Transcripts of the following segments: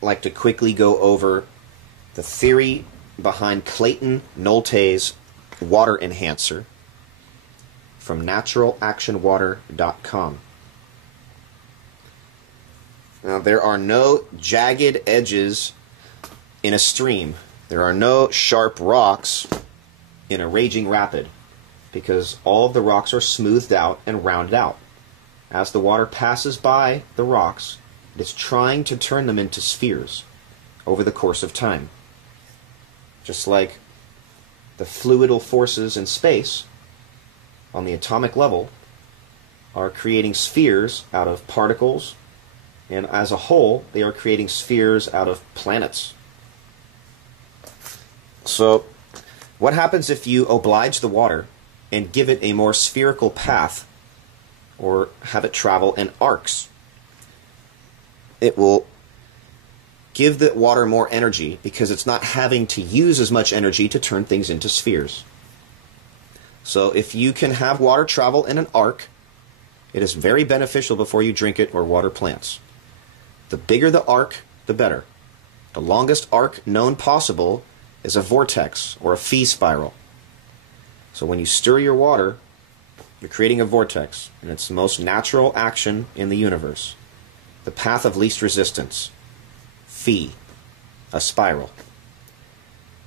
like to quickly go over the theory behind Clayton Nolte's water enhancer from naturalactionwater.com. Now, there are no jagged edges in a stream. There are no sharp rocks in a raging rapid, because all of the rocks are smoothed out and rounded out. As the water passes by the rocks, it is trying to turn them into spheres over the course of time. Just like the fluidal forces in space on the atomic level are creating spheres out of particles, and as a whole, they are creating spheres out of planets. So, what happens if you oblige the water and give it a more spherical path, or have it travel in arcs? It will give the water more energy because it's not having to use as much energy to turn things into spheres. So if you can have water travel in an arc, it is very beneficial before you drink it or water plants. The bigger the arc, the better. The longest arc known possible is a vortex or a phi spiral. So when you stir your water, you're creating a vortex, and it's the most natural action in the universe. The path of least resistance. Phi, a spiral.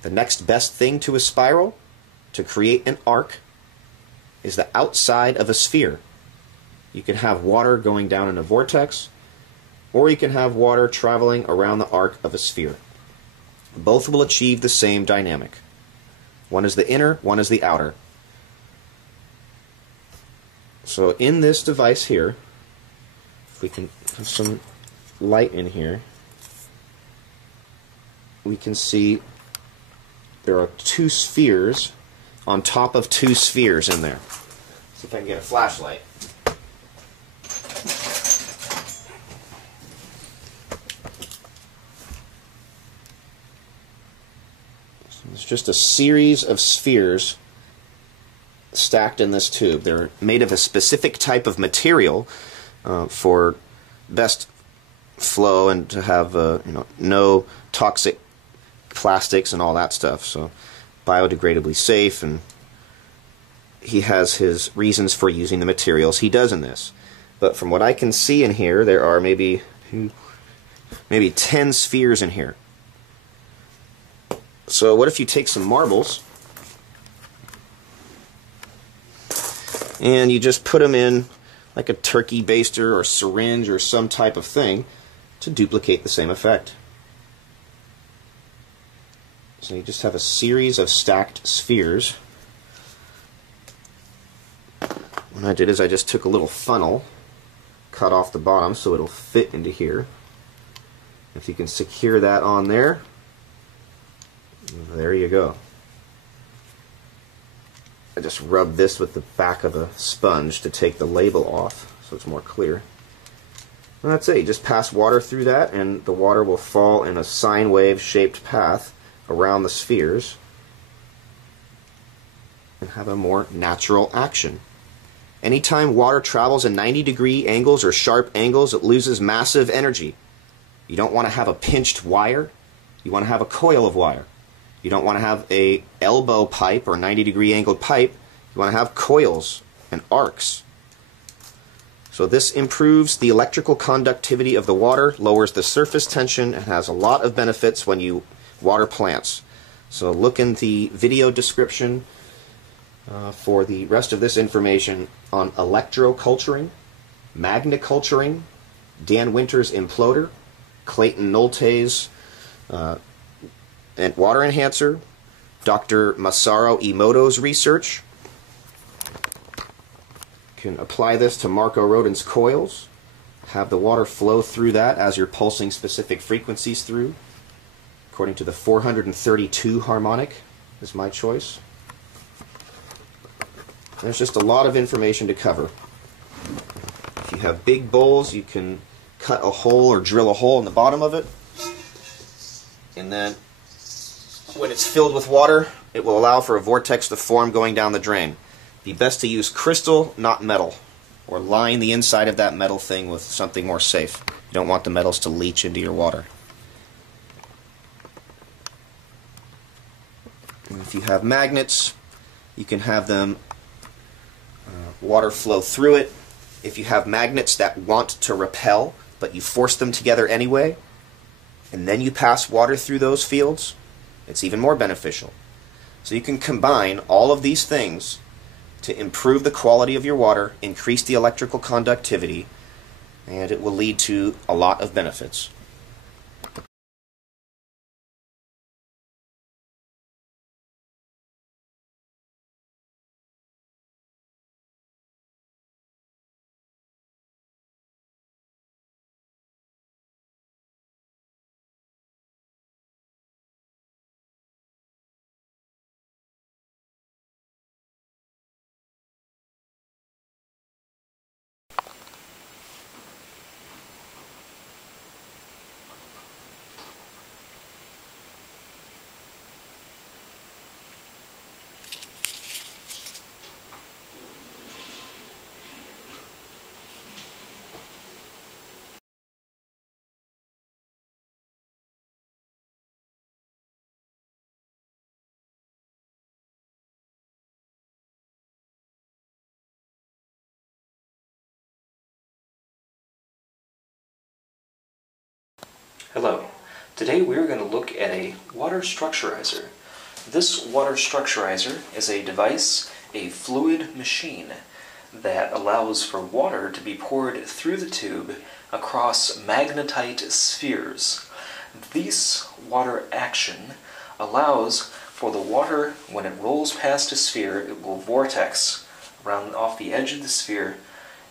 The next best thing to a spiral, to create an arc, is the outside of a sphere. You can have water going down in a vortex, or you can have water traveling around the arc of a sphere. Both will achieve the same dynamic. One is the inner, one is the outer. So in this device here, if we can have some light in here, we can see there are two spheres on top of two spheres in there. See if I can get a flashlight. So it's just a series of spheres stacked in this tube. They're made of a specific type of material for best flow and to have no toxic plastics and all that stuff. So biodegradably safe, and he has his reasons for using the materials he does in this. But from what I can see in here, there are maybe 10 spheres in here. So what if you take some marbles and you just put them in like a turkey baster or syringe or some type of thing to duplicate the same effect. So you just have a series of stacked spheres. What I did is I just took a little funnel, cut off the bottom so it'll fit into here. If you can secure that on there, there you go. I just rub this with the back of a sponge to take the label off so it's more clear. And that's it. You just pass water through that and the water will fall in a sine wave shaped path around the spheres and have a more natural action. Anytime water travels in 90-degree angles or sharp angles, it loses massive energy. You don't want to have a pinched wire. You want to have a coil of wire. You don't want to have a elbow pipe or 90-degree angled pipe. You want to have coils and arcs. So this improves the electrical conductivity of the water, lowers the surface tension, and has a lot of benefits when you water plants. So look in the video description for the rest of this information on electroculturing, magniculturing, Dan Winter's imploder, Clayton Nolte's and water enhancer, Dr. Masaru Emoto's research. You can apply this to Marco Rodin's coils, have the water flow through that as you're pulsing specific frequencies through, according to the 432 harmonic is my choice. There's just a lot of information to cover. If you have big bowls, you can cut a hole or drill a hole in the bottom of it, and then when it's filled with water, it will allow for a vortex to form going down the drain. Be best to use crystal, not metal, or line the inside of that metal thing with something more safe. You don't want the metals to leach into your water. And if you have magnets, you can have them water flow through it. If you have magnets that want to repel, but you force them together anyway, and then you pass water through those fields, it's even more beneficial. So you can combine all of these things to improve the quality of your water, increase the electrical conductivity, and it will lead to a lot of benefits. Hello. Today we're going to look at a water structurizer. This water structurizer is a device, a fluid machine, that allows for water to be poured through the tube across magnetite spheres. This water action allows for the water, when it rolls past a sphere, it will vortex around off the edge of the sphere,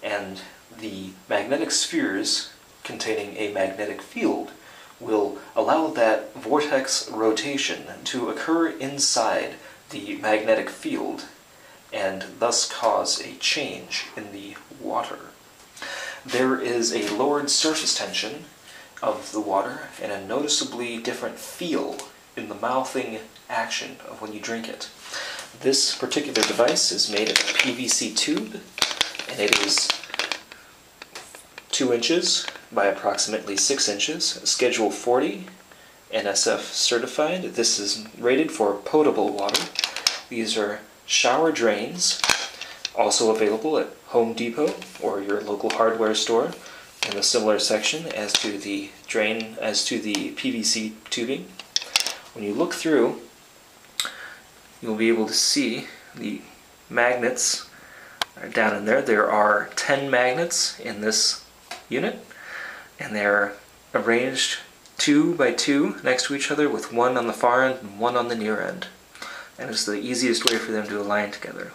and the magnetic spheres containing a magnetic field will allow that vortex rotation to occur inside the magnetic field and thus cause a change in the water. There is a lowered surface tension of the water and a noticeably different feel in the mouthing action of when you drink it. This particular device is made of a PVC tube, and it is 2 inches by approximately 6 inches, Schedule 40, NSF certified. This is rated for potable water. These are shower drains, also available at Home Depot or your local hardware store in a similar section as to the PVC tubing. When you look through, you'll be able to see the magnets are down in there. There are 10 magnets in this unit, and they're arranged 2 by 2 next to each other, with one on the far end and one on the near end. And it's the easiest way for them to align together.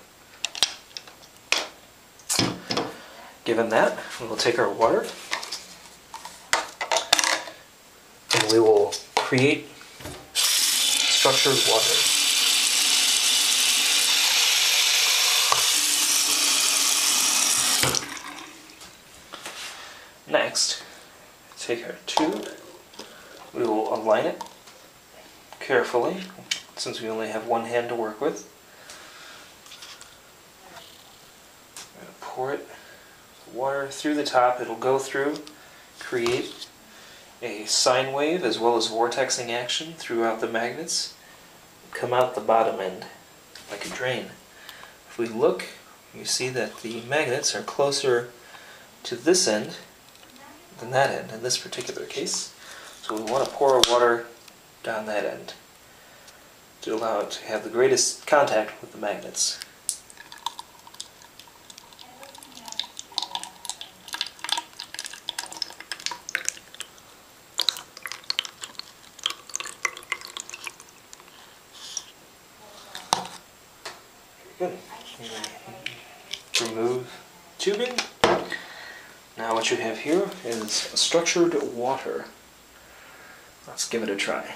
Given that, we will take our water and we will create structured water. Next, take our tube, we will align it carefully, since we only have one hand to work with. We're going to pour it, water through the top. It'll go through, create a sine wave as well as vortexing action throughout the magnets, come out the bottom end like a drain. If we look, you see that the magnets are closer to this end than that end in this particular case. So we want to pour our water down that end to allow it to have the greatest contact with the magnets. Good. Remove tubing. Now what you have here is structured water. Let's give it a try.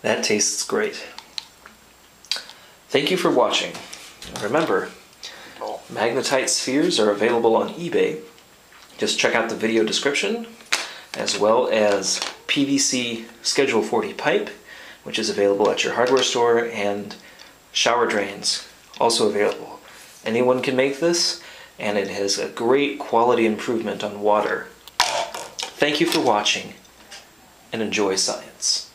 That tastes great. Thank you for watching. Remember, magnetite spheres are available on eBay. Just check out the video description, as well as PVC Schedule 40 pipe, which is available at your hardware store, and shower drains, also available. Anyone can make this, and it has a great quality improvement on water. Thank you for watching, and enjoy science.